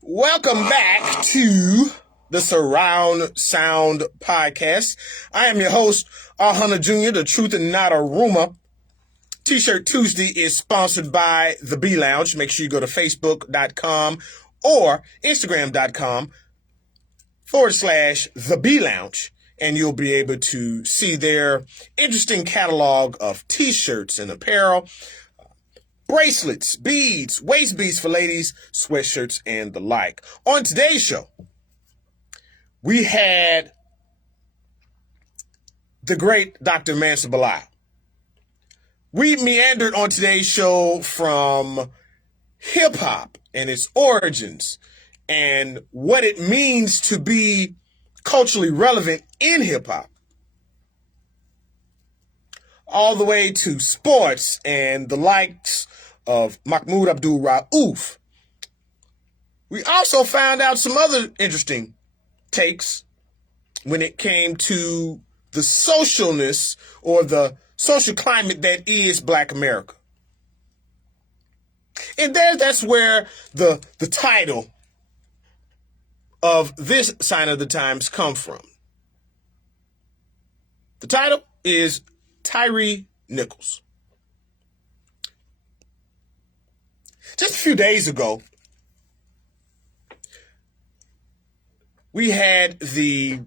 Welcome back to the Surround Sound Podcast. I am your host, R. Hunter Jr., the truth and not a rumor. T-Shirt Tuesday is sponsored by The B Lounge. Make sure you go to facebook.com or instagram.com/The B Lounge, and you'll be able to see their interesting catalog of T-shirts and apparel, bracelets, beads, waist beads for ladies, sweatshirts, and the like. On today's show, we had the great Dr. Mansur Bilal. We meandered on today's show from hip-hop and its origins and what it means to be culturally relevant in hip-hop, all the way to sports and the likes of Mahmoud Abdul Rauf. We also found out some other interesting takes when it came to the socialness or the social climate that is Black America. And that's where the title of this Sign of the Times come from. The title is Tyre Nichols. Just a few days ago, we had the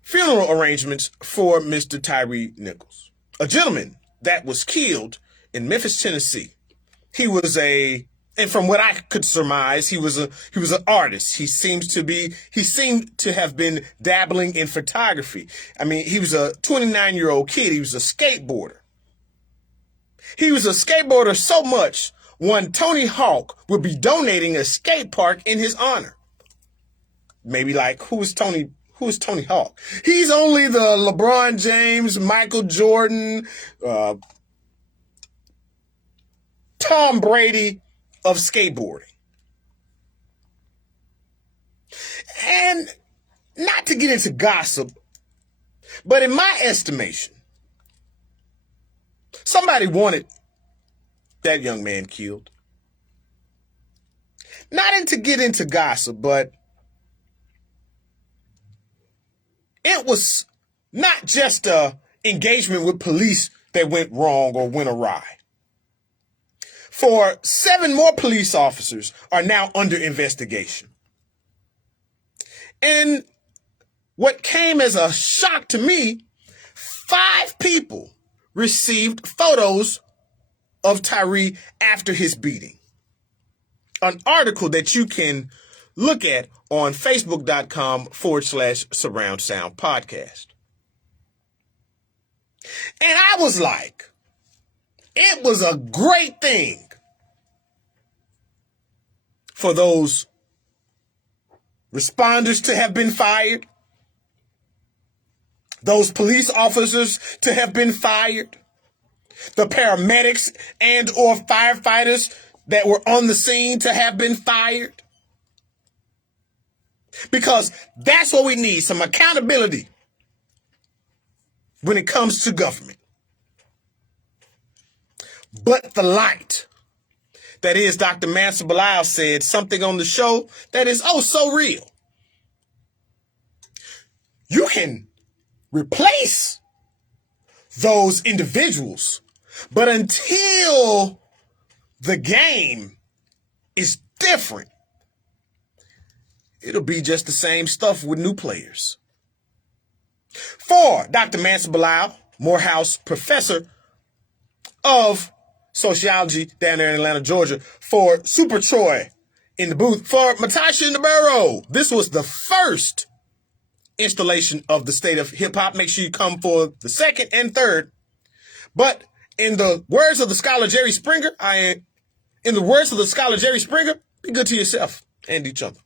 funeral arrangements for Mr. Tyre Nichols, a gentleman that was killed in Memphis, Tennessee. He was and from what I could surmise, he was an artist. He seemed to have been dabbling in photography. I mean, he was a 29-year-old kid. He was a skateboarder. He was a skateboarder so much, one Tony Hawk would be donating a skate park in his honor. Maybe like, who is Tony Hawk? He's only the LeBron James, Michael Jordan, Tom Brady of skateboarding. And not to get into gossip, but in my estimation, somebody wanted that young man killed. Not to get into gossip, but it was not just an engagement with police that went wrong or went awry. For 7 more police officers are now under investigation. And what came as a shock to me, 5 people received photos of Tyre after his beating. An article that you can look at on facebook.com/Surround Sound Podcast. And I was like, it was a great thing for those responders to have been fired, those police officers to have been fired, the paramedics and or firefighters that were on the scene to have been fired. Because that's what we need, some accountability when it comes to government. But the light, that is, Dr. Mansur Bilal said something on the show that is oh so real. You can replace those individuals, but until the game is different, it'll be just the same stuff with new players. For Dr. Mansur Bilal, Morehouse professor of sociology down there in Atlanta, Georgia, for Super Troy in the booth, for Matasha in the Barrow. This was the first installation of the State of Hip Hop. Make sure you come for the second and third. But in the words of the scholar Jerry Springer, be good to yourself and each other.